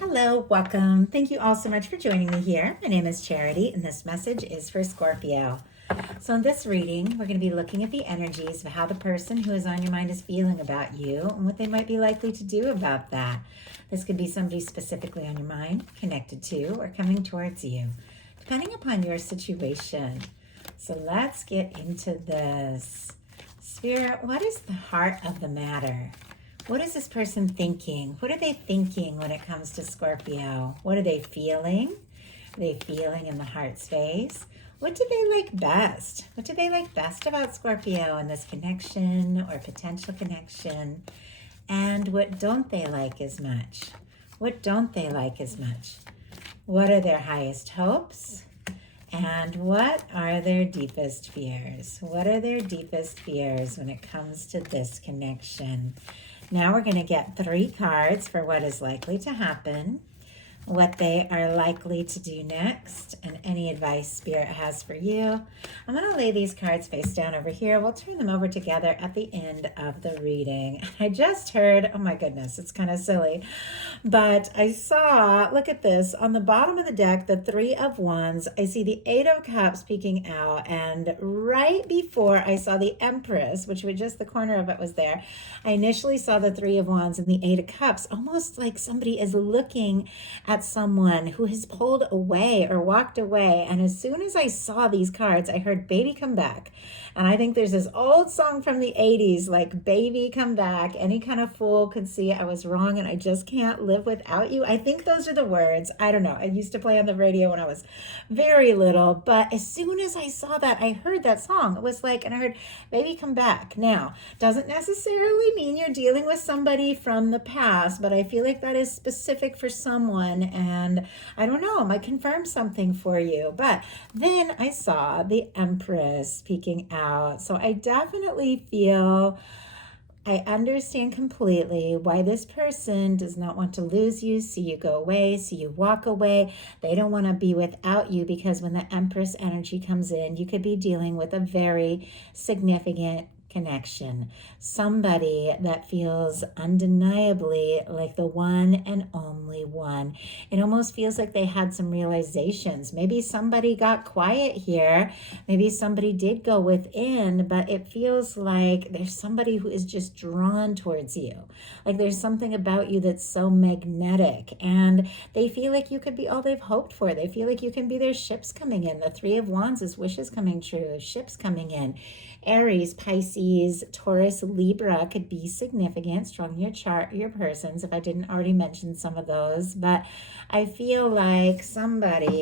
Hello, welcome. Thank you all so much for joining me here. My name is Charity, and this message is for Scorpio. So, in this reading, we're going to be looking at the energies of how the person who is on your mind is feeling about you and what they might be likely to do about that. This could be somebody specifically on your mind, connected to, or coming towards you, depending upon your situation. So, let's get into this. Spirit, what is the heart of the matter? What is this person thinking? What are they thinking when it comes to Scorpio? What are they feeling? Are they feeling in the heart space? What do they like best? What do they like best about Scorpio and this connection or potential connection? And what don't they like as much? What don't they like as much? What are their highest hopes? And what are their deepest fears? What are their deepest fears when it comes to this connection? Now we're going to get 3 cards for what is likely to happen, what they are likely to do next, and any advice Spirit has for you. I'm going to lay these cards face down over here. We'll turn them over together at the end of the reading. I just heard, oh my goodness, it's kind of silly, but I saw, look at this, on the bottom of the deck, the 3 of Wands, I see the 8 of Cups peeking out, and right before I saw the Empress, which was just the corner of it was there, I initially saw the 3 of Wands and the 8 of Cups, almost like somebody is looking at someone who has pulled away or walked away. And as soon as I saw these cards, I heard baby come back. And I think there's this old song from the 80s, like baby come back. Any kind of fool could see I was wrong and I just can't live without you. I think those are the words. I don't know. I used to play on the radio when I was very little. But as soon as I saw that, I heard that song. It was like, and I heard baby come back. Now, doesn't necessarily mean you're dealing with somebody from the past, but I feel like that is specific for someone. And I don't know, might confirm something for you. But then I saw the Empress peeking out. So I definitely feel I understand completely why this person does not want to lose you, see you go away, see you walk away. They don't want to be without you because when the Empress energy comes in, you could be dealing with a very significant connection. Somebody that feels undeniably like the one and only one. It almost feels like they had some realizations. Maybe somebody got quiet here. Maybe somebody did go within, but it feels like there's somebody who is just drawn towards you. Like there's something about you that's so magnetic and they feel like you could be all they've hoped for. They feel like you can be their ships coming in. The 3 of Wands is wishes coming true, ships coming in. Aries, Pisces, Taurus, Libra could be significant, strong in your chart, your persons, if I didn't already mention some of those. But I feel like somebody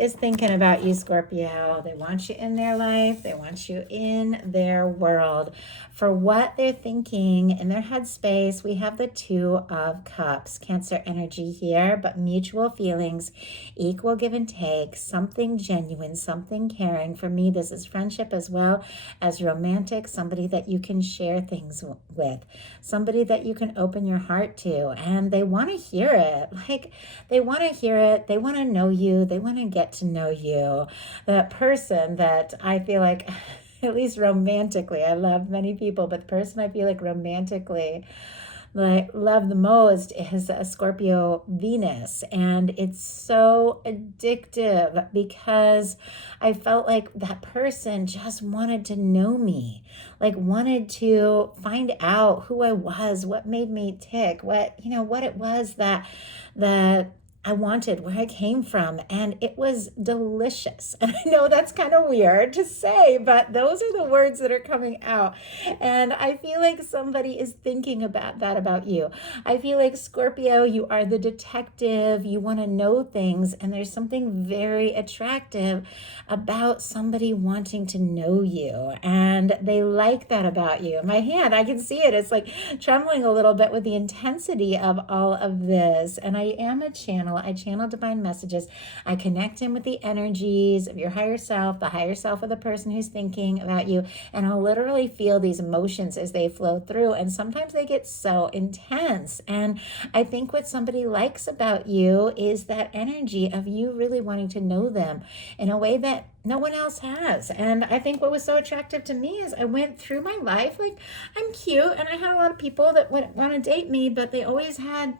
is thinking about you, Scorpio. They want you in their life. They want you in their world. For what they're thinking in their headspace, we have the 2 of Cups, Cancer energy here, but mutual feelings, equal give and take, something genuine, something caring. For me, this is friendship as well as romantic, somebody that you can share things with, somebody that you can open your heart to, and they want to hear it. Like they want to hear it. They want to know you. They want to get to know you. That person that I feel like, at least romantically, I love many people, but the person I feel like romantically like love the most is a Scorpio Venus, and it's so addictive because I felt like that person just wanted to know me, like wanted to find out who I was, what made me tick, what it was that I wanted, where I came from, and it was delicious. And I know that's kind of weird to say, but those are the words that are coming out. And I feel like somebody is thinking about that about you. I feel like Scorpio, you are the detective, you want to know things, and there's something very attractive about somebody wanting to know you, and they like that about you. My hand, I can see it. It's like trembling a little bit with the intensity of all of this. And I am a channel. I channel divine messages. I connect in with the energies of your higher self, the higher self of the person who's thinking about you. And I'll literally feel these emotions as they flow through. And sometimes they get so intense. And I think what somebody likes about you is that energy of you really wanting to know them in a way that no one else has. And I think what was so attractive to me is I went through my life like I'm cute, and I had a lot of people that would want to date me, but they always had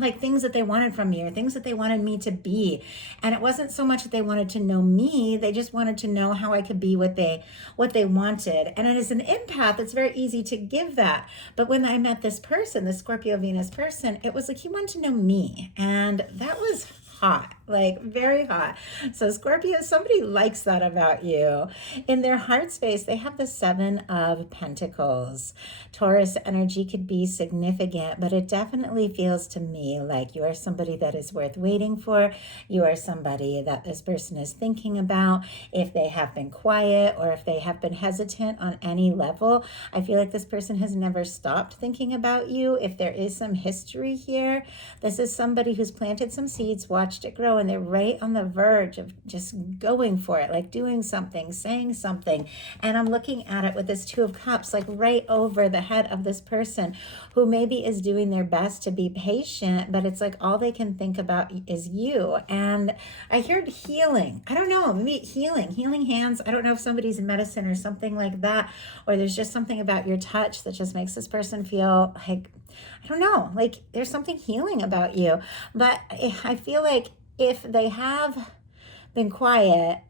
like things that they wanted from me or things that they wanted me to be. And it wasn't so much that they wanted to know me, they just wanted to know how I could be what they wanted. And as an empath, it's very easy to give that. But when I met this person, the Scorpio Venus person, it was like he wanted to know me. And that was hot, like very hot. So Scorpio, somebody likes that about you. In their heart space, they have the Seven of Pentacles. Taurus energy could be significant, but it definitely feels to me like you are somebody that is worth waiting for. You are somebody that this person is thinking about. If they have been quiet or if they have been hesitant on any level, I feel like this person has never stopped thinking about you. If there is some history here, this is somebody who's planted some seeds, watched it grow, and they're right on the verge of just going for it, like doing something, saying something. And I'm looking at it with this Two of Cups, like right over the head of this person who maybe is doing their best to be patient, but it's like all they can think about is you. And I heard healing. I don't know, maybe healing hands. I don't know if somebody's in medicine or something like that, or there's just something about your touch that just makes this person feel like, I don't know, like there's something healing about you. But I feel like if they have been quiet,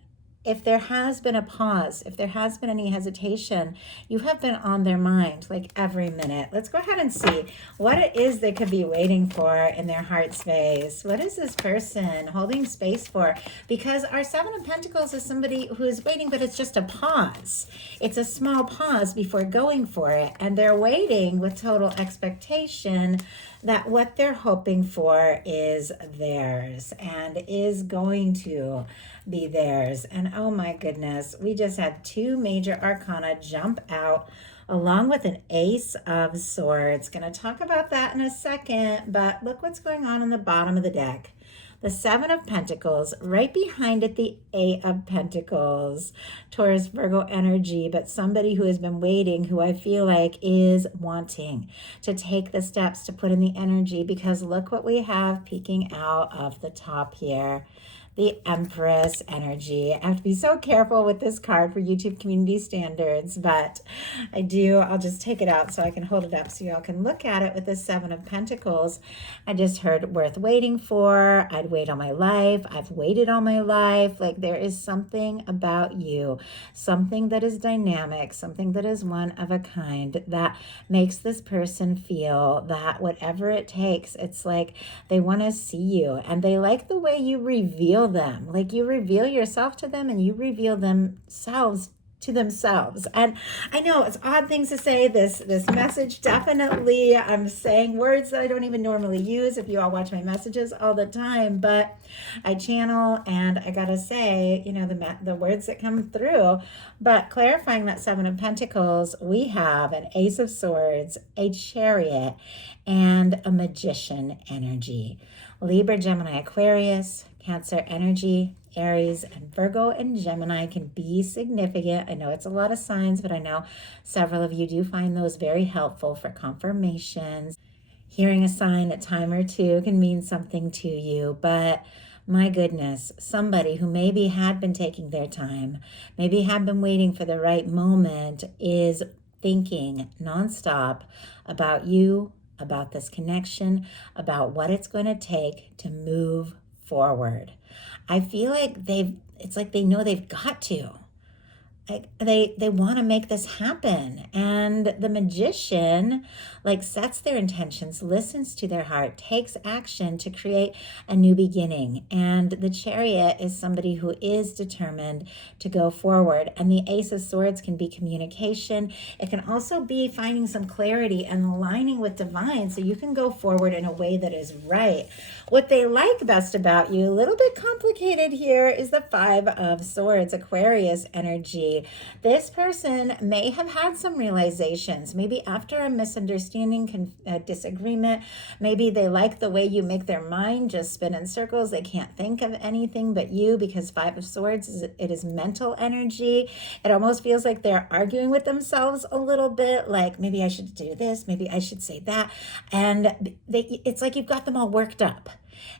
if there has been a pause, if there has been any hesitation, you have been on their mind like every minute. Let's go ahead and see what it is they could be waiting for in their heart space. What is this person holding space for? Because our Seven of Pentacles is somebody who is waiting, but it's just a pause. It's a small pause before going for it. And they're waiting with total expectation that what they're hoping for is theirs and is going to be theirs. And oh my goodness, we just had two major arcana jump out along with an Ace of Swords. Going to talk about that in a second, but look what's going on in the bottom of the deck. The Seven of Pentacles, right behind it, the Eight of Pentacles. Taurus, Virgo energy, but somebody who has been waiting, who I feel like is wanting to take the steps to put in the energy, because look what we have peeking out of the top here. The Empress energy. I have to be so careful with this card for YouTube community standards, but I'll just take it out so I can hold it up so y'all can look at it with the Seven of Pentacles. I just heard worth waiting for. I'd wait all my life. I've waited all my life. Like there is something about you, something that is dynamic, something that is one of a kind that makes this person feel that whatever it takes, it's like they want to see you and they like the way you reveal them, like you reveal yourself to them and you reveal themselves to themselves. And I know it's odd things to say. This message, definitely I'm saying words that I don't even normally use if you all watch my messages all the time, but I channel and I gotta say, you know, the words that come through. But clarifying that Seven of Pentacles, we have an Ace of Swords, a Chariot, and a Magician energy. Libra, Gemini, Aquarius, Cancer energy, Aries, and Virgo and Gemini can be significant. I know it's a lot of signs, but I know several of you do find those very helpful for confirmations. Hearing a sign a time or two can mean something to you, but my goodness, somebody who maybe had been taking their time, maybe had been waiting for the right moment, is thinking nonstop about you, about this connection, about what it's going to take to move forward. I feel like it's like they know they've got to. Like they want to make this happen. And the Magician like sets their intentions, listens to their heart, takes action to create a new beginning. And the Chariot is somebody who is determined to go forward. And the Ace of Swords can be communication. It can also be finding some clarity and aligning with divine so you can go forward in a way that is right. What they like best about you, a little bit complicated here, is the Five of Swords, Aquarius energy. This person may have had some realizations, maybe after a misunderstanding, disagreement. Maybe they like the way you make their mind just spin in circles. They can't think of anything but you, because Five of Swords, it is mental energy. It almost feels like they're arguing with themselves a little bit, like maybe I should do this, maybe I should say that. And it's like you've got them all worked up.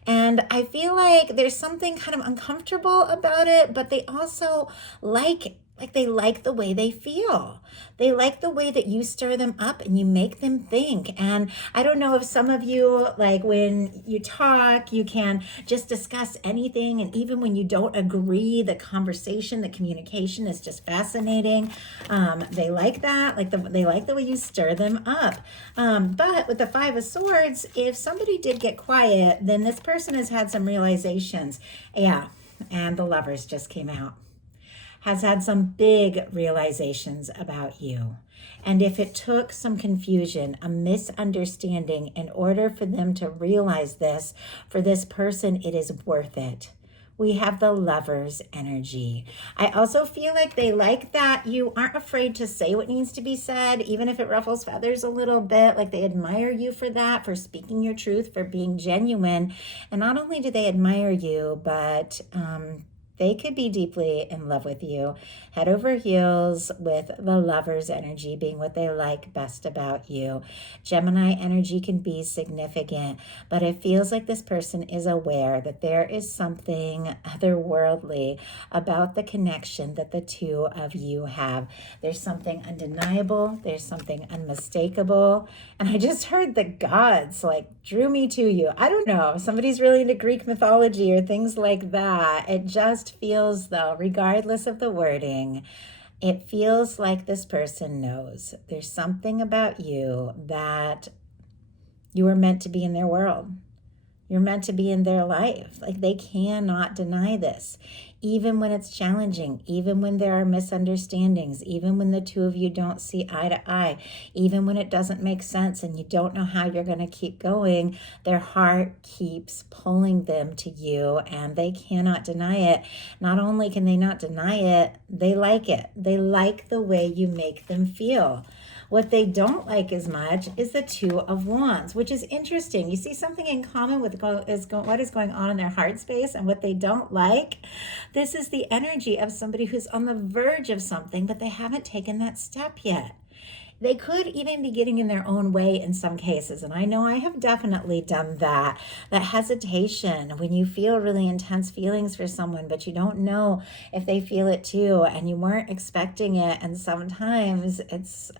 And I feel like there's something kind of uncomfortable about it, but they also like Like they like the way they feel. They like the way that you stir them up and you make them think. And I don't know if some of you, like when you talk, you can just discuss anything. And even when you don't agree, the conversation, the communication is just fascinating. They like that. They like the way you stir them up. But with the Five of Swords, if somebody did get quiet, then this person has had some realizations. Yeah. And the Lovers just came out. Has had some big realizations about you. And if it took some confusion, a misunderstanding in order for them to realize this, for this person, it is worth it. We have the Lovers energy. I also feel like they like that you aren't afraid to say what needs to be said, even if it ruffles feathers a little bit. Like they admire you for that, for speaking your truth, for being genuine. And not only do they admire you, but they could be deeply in love with you, head over heels, with the Lovers energy being what they like best about you. Gemini energy can be significant, but it feels like this person is aware that there is something otherworldly about the connection that the two of you have. There's something undeniable. There's something unmistakable. And I just heard the gods like drew me to you. I don't know if somebody's really into Greek mythology or things like that. It just feels, though, regardless of the wording, it feels like this person knows there's something about you that you are meant to be in their world. You're meant to be in their life. Like they cannot deny this, even when it's challenging, even when there are misunderstandings, even when the two of you don't see eye to eye, even when it doesn't make sense and you don't know how you're going to keep going, their heart keeps pulling them to you and they cannot deny it. Not only can they not deny it, they like it. They like the way you make them feel. What they don't like as much is the Two of Wands, which is interesting. You see something in common with what is going on in their heart space and what they don't like. This is the energy of somebody who's on the verge of something, but they haven't taken that step yet. They could even be getting in their own way in some cases. And I know I have definitely done that. That hesitation when you feel really intense feelings for someone, but you don't know if they feel it too, and you weren't expecting it. And sometimes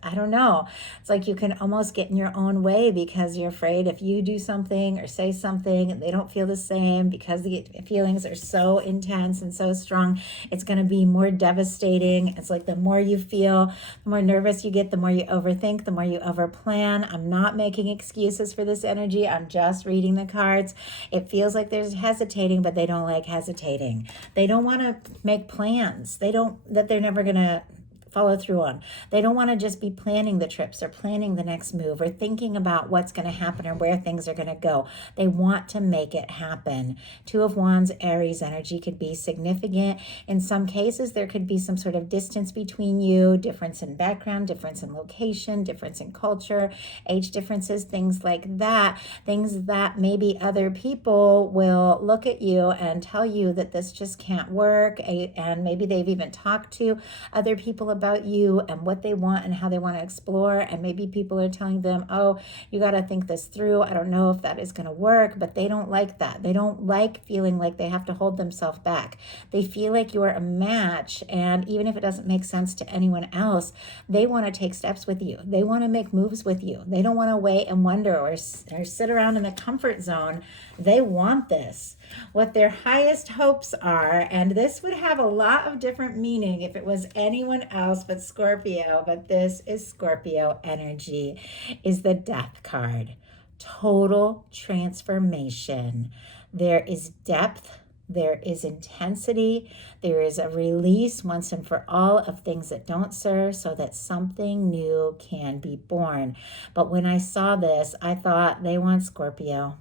I don't know, it's like you can almost get in your own way because you're afraid if you do something or say something and they don't feel the same because the feelings are so intense and so strong, it's going to be more devastating. It's like the more you feel, the more nervous you get, the more you overthink, the more you overplan. I'm not making excuses for this energy. I'm just reading the cards. It feels like there's hesitating, but they don't like hesitating. They don't want to make plans. That they're never going to follow through on. They don't want to just be planning the trips or planning the next move or thinking about what's going to happen or where things are going to go. They want to make it happen. Two of Wands, Aries energy could be significant. In some cases, there could be some sort of distance between you, difference in background, difference in location, difference in culture, age differences, things like that. Things that maybe other people will look at you and tell you that this just can't work. And maybe they've even talked to other people about you and what they want and how they want to explore, and maybe people are telling them, oh, you got to think this through. I don't know if that is going to work, but they don't like that. They don't like feeling like they have to hold themselves back. They feel like you're a match, and even if it doesn't make sense to anyone else, they want to take steps with you. They want to make moves with you. They don't want to wait and wonder or sit around in the comfort zone. They want this. What their highest hopes are, and this would have a lot of different meaning if it was anyone else but Scorpio, but this is Scorpio energy, is the Death card. Total transformation. There is depth. There is intensity. There is a release once and for all of things that don't serve so that something new can be born. But when I saw this, I thought they want Scorpio.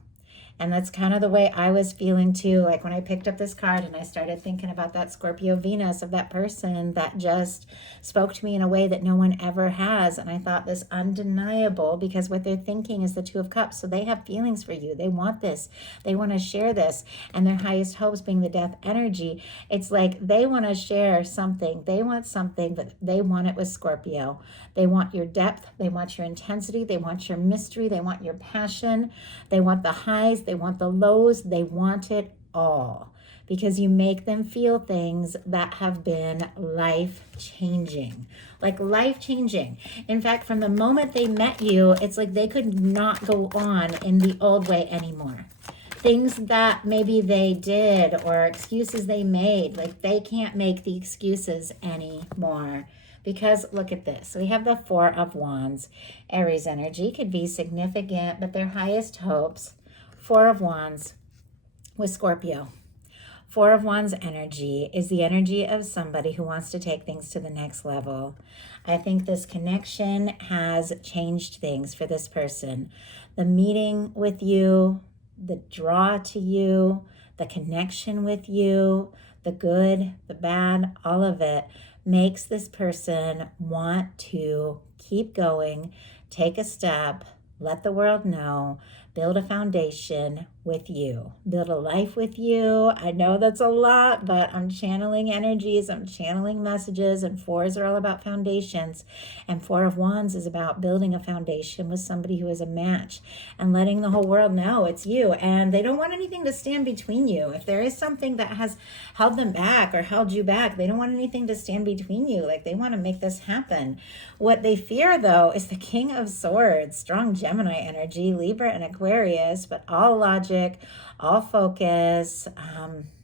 And that's kind of the way I was feeling too. Like when I picked up this card and I started thinking about that Scorpio Venus of that person that just spoke to me in a way that no one ever has. And I thought this undeniable, because what they're thinking is the Two of Cups. So they have feelings for you. They want this. They want to share this. And their highest hopes being the Death energy. It's like they want to share something. They want something, but they want it with Scorpio. They want your depth. They want your intensity. They want your mystery. They want your passion. They want the highs. They want the lows. They want it all, because you make them feel things that have been life-changing. Like life-changing. In fact, from the moment they met you, it's like they could not go on in the old way anymore. Things that maybe they did or excuses they made, like they can't make the excuses anymore. Because look at this. We have the Four of Wands. Aries energy could be significant, but their highest hopes, Four of Wands with Scorpio. Four of Wands energy is the energy of somebody who wants to take things to the next level. I think this connection has changed things for this person. The meeting with you, the draw to you, the connection with you, the good, the bad, all of it makes this person want to keep going, take a step, let the world know, build a foundation with you, build a life with you. I know that's a lot, but I'm channeling energies, I'm channeling messages, and fours are all about foundations. And Four of Wands is about building a foundation with somebody who is a match and letting the whole world know it's you. And they don't want anything to stand between you. If there is something that has held them back or held you back, they don't want anything to stand between you. Like they want to make this happen. What they fear, though, is the King of Swords, strong Gemini energy, Libra and Aquarius, but all logic, all focus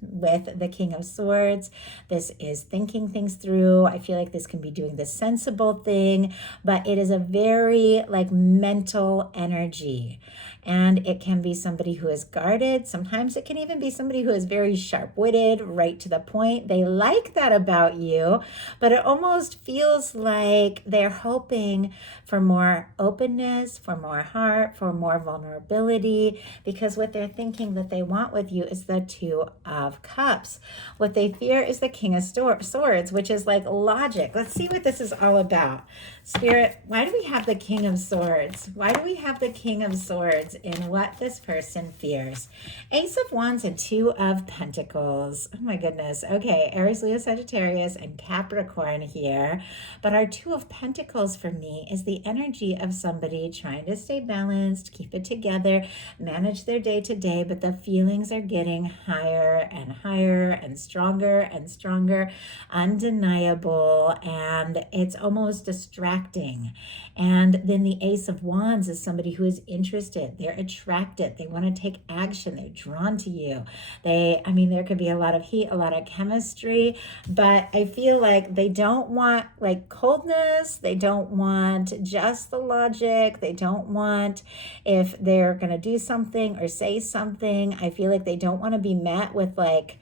with the King of Swords. This is thinking things through. I feel like this can be doing the sensible thing, but it is a very like mental energy. And it can be somebody who is guarded. Sometimes it can even be somebody who is very sharp-witted, right to the point. They like that about you, but it almost feels like they're hoping for more openness, for more heart, for more vulnerability, because what they're thinking that they want with you is the Two of Cups. What they fear is the King of Swords, which is like logic. Let's see what this is all about. Spirit, why do we have the King of Swords? Why do we have the King of Swords in what this person fears? Ace of Wands and Two of Pentacles. Oh my goodness. Okay, Aries, Leo, Sagittarius, and Capricorn here. But our Two of Pentacles for me is the energy of somebody trying to stay balanced, keep it together, manage their day to day, but the feelings are getting higher and stronger, undeniable, and it's almost distracting. And then the Ace of Wands is somebody who is interested. They're attracted. They want to take action. They're drawn to you. There could be a lot of heat, a lot of chemistry, but I feel like they don't want like coldness. They don't want just the logic. They don't want if they're going to do something or say something. I feel like they don't want to be met with like,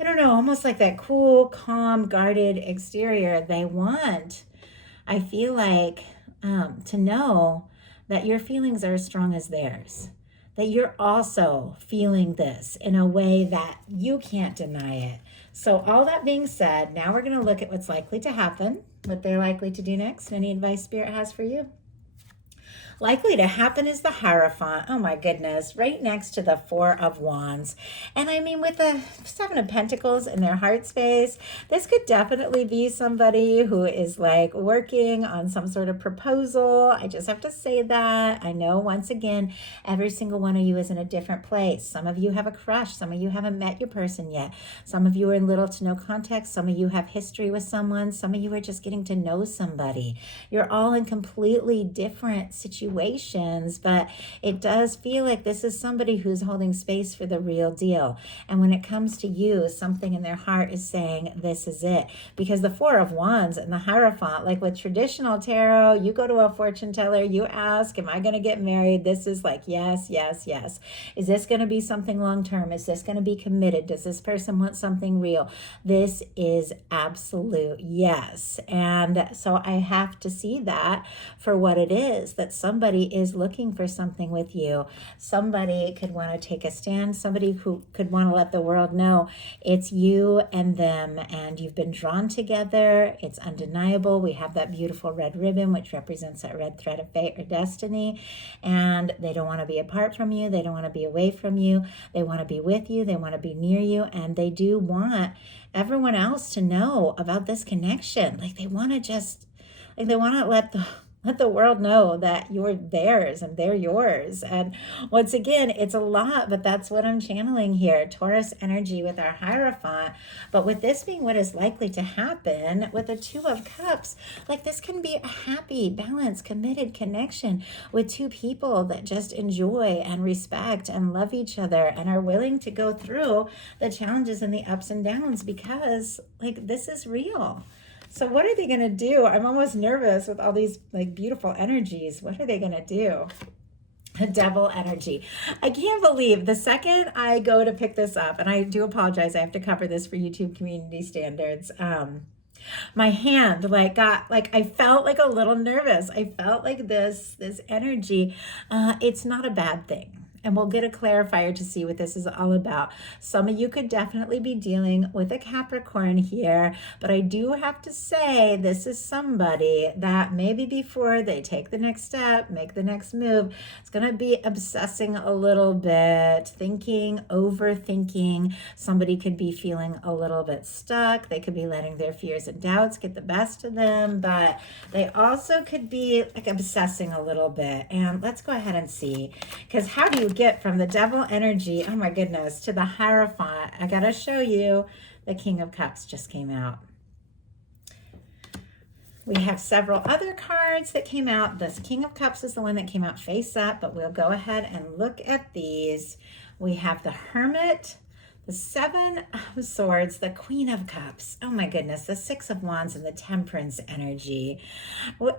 I don't know, almost like that cool, calm, guarded exterior. They want, I feel like, to know that your feelings are as strong as theirs, that you're also feeling this in a way that you can't deny it. So all that being said, now we're going to look at what's likely to happen, what they're likely to do next. Any advice Spirit has for you? Likely to happen is the Hierophant. Oh my goodness, right next to the Four of Wands. And I mean, with the Seven of Pentacles in their heart space, this could definitely be somebody who is like working on some sort of proposal. I just have to say that. I know, once again, every single one of you is in a different place. Some of you have a crush. Some of you haven't met your person yet. Some of you are in little to no context. Some of you have history with someone. Some of you are just getting to know somebody. You're all in completely different situations, but it does feel like this is somebody who's holding space for the real deal. And when it comes to you, something in their heart is saying, this is it. Because the Four of Wands and the Hierophant, like with traditional tarot, you go to a fortune teller, you ask, am I going to get married? This is like, yes, yes, yes. Is this going to be something long-term? Is this going to be committed? Does this person want something real? This is absolute yes. And so I have to see that for what it is, that somebody is looking for something with you. Somebody could want to take a stand. Somebody who could want to let the world know it's you and them, and you've been drawn together. It's undeniable. We have that beautiful red ribbon, which represents that red thread of fate or destiny. And they don't want to be apart from you. They don't want to be away from you. They want to be with you. They want to be near you. And they do want everyone else to know about this connection. Like they want to just, like they want to let the Let the world know that you're theirs and they're yours. And once again, it's a lot, but that's what I'm channeling here. Taurus energy with our Hierophant. But with this being what is likely to happen with the Two of Cups, like this can be a happy, balanced, committed connection with two people that just enjoy and respect and love each other and are willing to go through the challenges and the ups and downs because like this is real. So what are they going to do? I'm almost nervous with all these like beautiful energies. What are they going to do? The devil energy. I can't believe the second I go to pick this up, and I do apologize, I have to cover this for YouTube community standards. My hand I felt like a little nervous. I felt like this energy. It's not a bad thing. And we'll get a clarifier to see what this is all about. Some of you could definitely be dealing with a Capricorn here, but I do have to say this is somebody that maybe before they take the next step, make the next move, it's going to be obsessing a little bit, thinking, overthinking. Somebody could be feeling a little bit stuck. They could be letting their fears and doubts get the best of them, but they also could be like obsessing a little bit. And let's go ahead and see, because how do you get from the devil energy, oh my goodness, to the Hierophant? I gotta show you, the King of Cups just came out. We have several other cards that came out. This King of Cups is the one that came out face up, but we'll go ahead and look at these. We have the Hermit, the Seven of Swords, the Queen of Cups, oh my goodness, the Six of Wands, and the Temperance energy.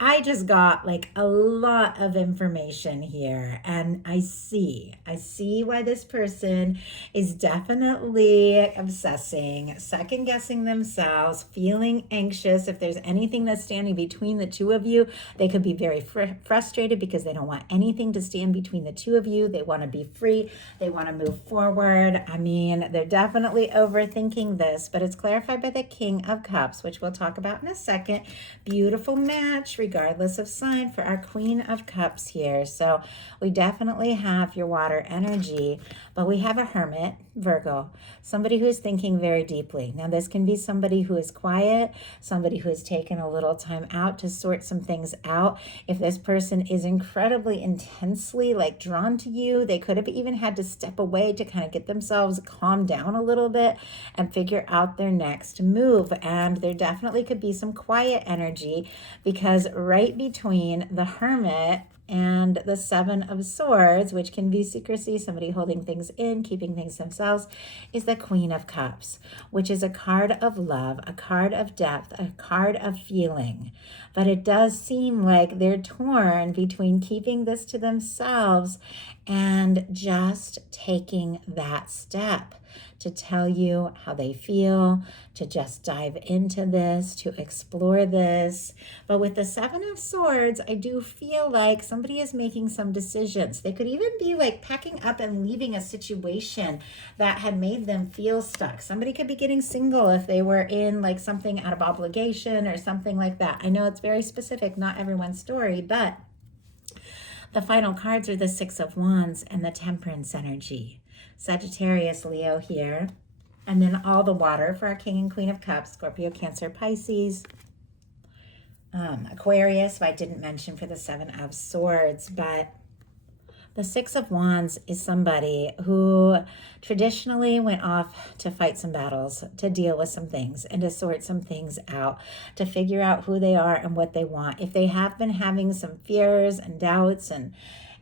I just got like a lot of information here, and I see why this person is definitely obsessing, second guessing themselves, feeling anxious. If there's anything that's standing between the two of you, they could be very frustrated because they don't want anything to stand between the two of you. They want to be free. They want to move forward. I mean, they're definitely overthinking this, but it's clarified by the King of Cups, which we'll talk about in a second. Beautiful match, regardless of sign, for our Queen of Cups here. So we definitely have your water energy, but we have a Hermit, Virgo, somebody who is thinking very deeply. Now, this can be somebody who is quiet, somebody who has taken a little time out to sort some things out. If this person is incredibly intensely like drawn to you, they could have even had to step away to kind of get themselves calmed down a little bit and figure out their next move. And there definitely could be some quiet energy because right between the Hermit and the Seven of Swords, which can be secrecy, somebody holding things in, keeping things themselves, is the Queen of Cups, which is a card of love, a card of depth, a card of feeling. But it does seem like they're torn between keeping this to themselves and just taking that step to tell you how they feel, to just dive into this, to explore this. But with the Seven of Swords, I do feel like somebody is making some decisions. They could even be like packing up and leaving a situation that had made them feel stuck. Somebody could be getting single if they were in like something out of obligation or something like that. I know it's very specific, not everyone's story, but the final cards are the Six of Wands and the Temperance energy. Sagittarius, Leo here. And then all the water for our King and Queen of Cups, Scorpio, Cancer, Pisces, Aquarius, who I didn't mention for the Seven of Swords, but the Six of Wands is somebody who traditionally went off to fight some battles, to deal with some things, and to sort some things out, to figure out who they are and what they want. If they have been having some fears and doubts and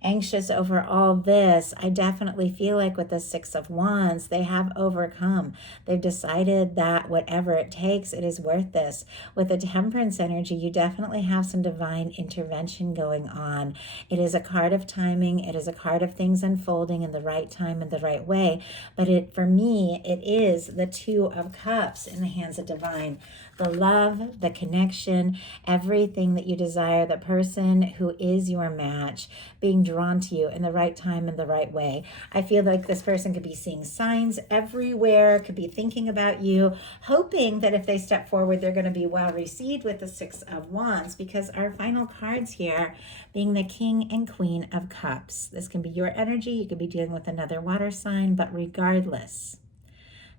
anxious over all this, I definitely feel like with the Six of Wands, they have overcome. They've decided that whatever it takes, it is worth this. With the Temperance energy, you definitely have some divine intervention going on. It is a card of timing. It is a card of things unfolding in the right time and the right way. But for me, it is the Two of Cups in the hands of divine. The love, the connection, everything that you desire, the person who is your match being drawn to you in the right time and the right way. I feel like this person could be seeing signs everywhere, could be thinking about you, hoping that if they step forward, they're going to be well received with the Six of Wands, because our final cards here being the King and Queen of Cups. This can be your energy. You could be dealing with another water sign, but regardless,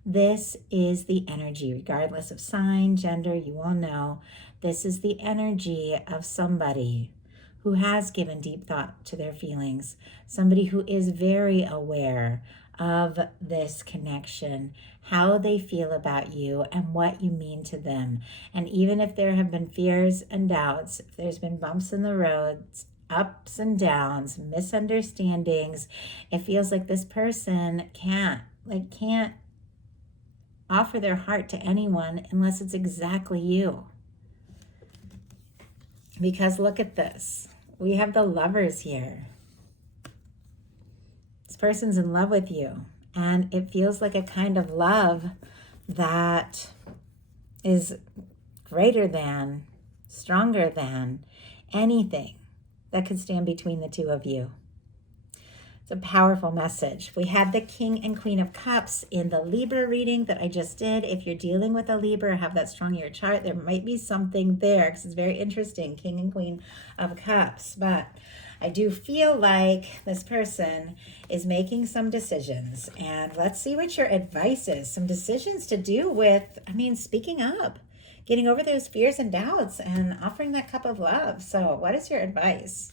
this is the energy, regardless of sign, gender, you all know, this is the energy of somebody who has given deep thought to their feelings, somebody who is very aware of this connection, how they feel about you and what you mean to them. And even if there have been fears and doubts, if there's been bumps in the roads, ups and downs, misunderstandings, it feels like this person can't offer their heart to anyone unless it's exactly you. Because look at this. We have the Lovers here. This person's in love with you, and it feels like a kind of love that is greater than, stronger than anything that could stand between the two of you. It's a powerful message. We had the King and Queen of Cups in the Libra reading that I just did. If you're dealing with a Libra, have that strong in your chart, there might be something there because it's very interesting, King and Queen of Cups. But I do feel like this person is making some decisions. And let's see what your advice is. Some decisions to do with, speaking up, getting over those fears and doubts and offering that cup of love. So what is your advice?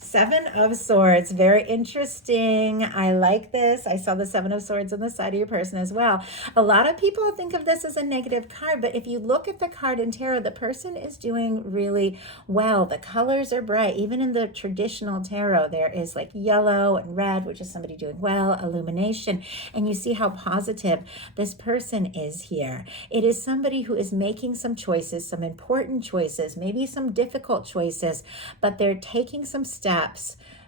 Seven of Swords, very interesting. I like this. I saw the Seven of Swords on the side of your person as well. A lot of people think of this as a negative card, but if you look at the card in tarot, the person is doing really well. The colors are bright. Even in the traditional tarot, there is like yellow and red, which is somebody doing well, illumination, and you see how positive this person is here. It is somebody who is making some choices, some important choices, maybe some difficult choices, but they're taking some steps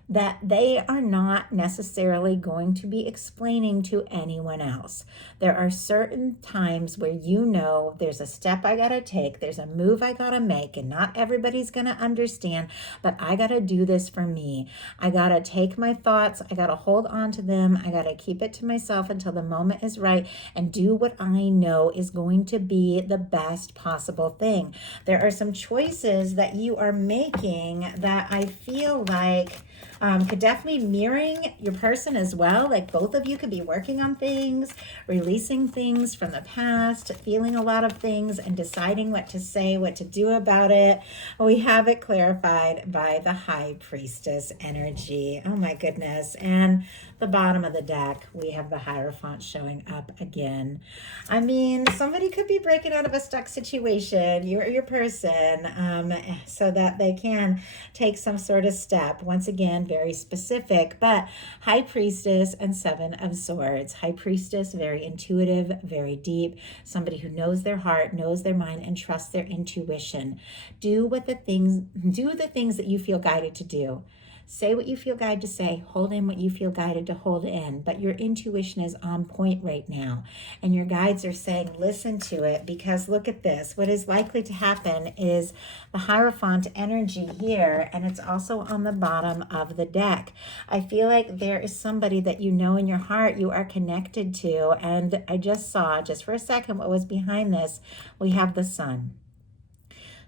that they are not necessarily going to be explaining to anyone else. There are certain times where you know there's a step I gotta take, there's a move I gotta make, and not everybody's gonna understand, but I gotta do this for me. I gotta take my thoughts, I gotta hold on to them, I gotta keep it to myself until the moment is right and do what I know is going to be the best possible thing. There are some choices that you are making that I feel like could definitely mirroring your person as well. Like both of you could be working on things, releasing things from the past, feeling a lot of things and deciding what to say, what to do about it. We have it clarified by the High Priestess energy. Oh my goodness. And the bottom of the deck, we have the Hierophant showing up again. Somebody could be breaking out of a stuck situation, you or your person, so that they can take some sort of step. Once again, very specific, but High Priestess and Seven of Swords. High Priestess, very intuitive, very deep, somebody who knows their heart, knows their mind, and trusts their intuition. Do the things that you feel guided to do. Say what you feel guided to say, hold in what you feel guided to hold in, but your intuition is on point right now. And your guides are saying, listen to it, because look at this. What is likely to happen is the Hierophant energy here, and it's also on the bottom of the deck. I feel like there is somebody that you know in your heart you are connected to, and I just saw, just for a second, what was behind this. We have the Sun.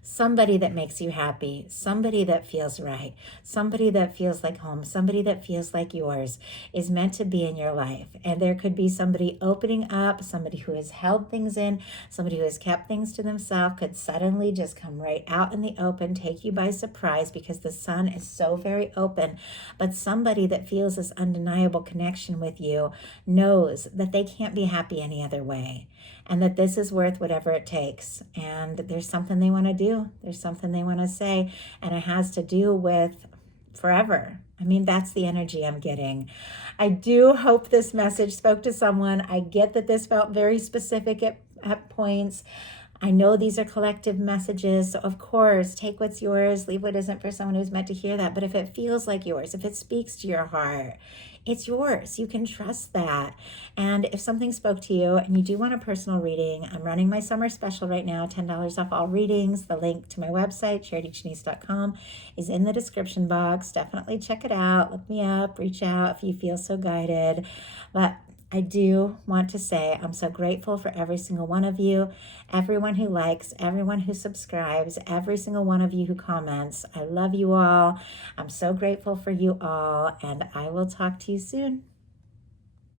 Somebody that makes you happy, somebody that feels right, somebody that feels like home, somebody that feels like yours is meant to be in your life. And there could be somebody opening up, somebody who has held things in, somebody who has kept things to themselves could suddenly just come right out in the open, take you by surprise because the Sun is so very open. But somebody that feels this undeniable connection with you knows that they can't be happy any other way, and that this is worth whatever it takes. And there's something they want to do. There's something they want to say. And it has to do with forever. That's the energy I'm getting. I do hope this message spoke to someone. I get that this felt very specific at points. I know these are collective messages, so of course, take what's yours, leave what isn't for someone who's meant to hear that. But if it feels like yours, if it speaks to your heart, it's yours. You can trust that. And if something spoke to you and you do want a personal reading, I'm running my summer special right now, $10 off all readings. The link to my website, charitychinese.com, is in the description box. Definitely check it out. Look me up, reach out if you feel so guided. But I do want to say I'm so grateful for every single one of you, everyone who likes, everyone who subscribes, every single one of you who comments. I love you all. I'm so grateful for you all, and I will talk to you soon.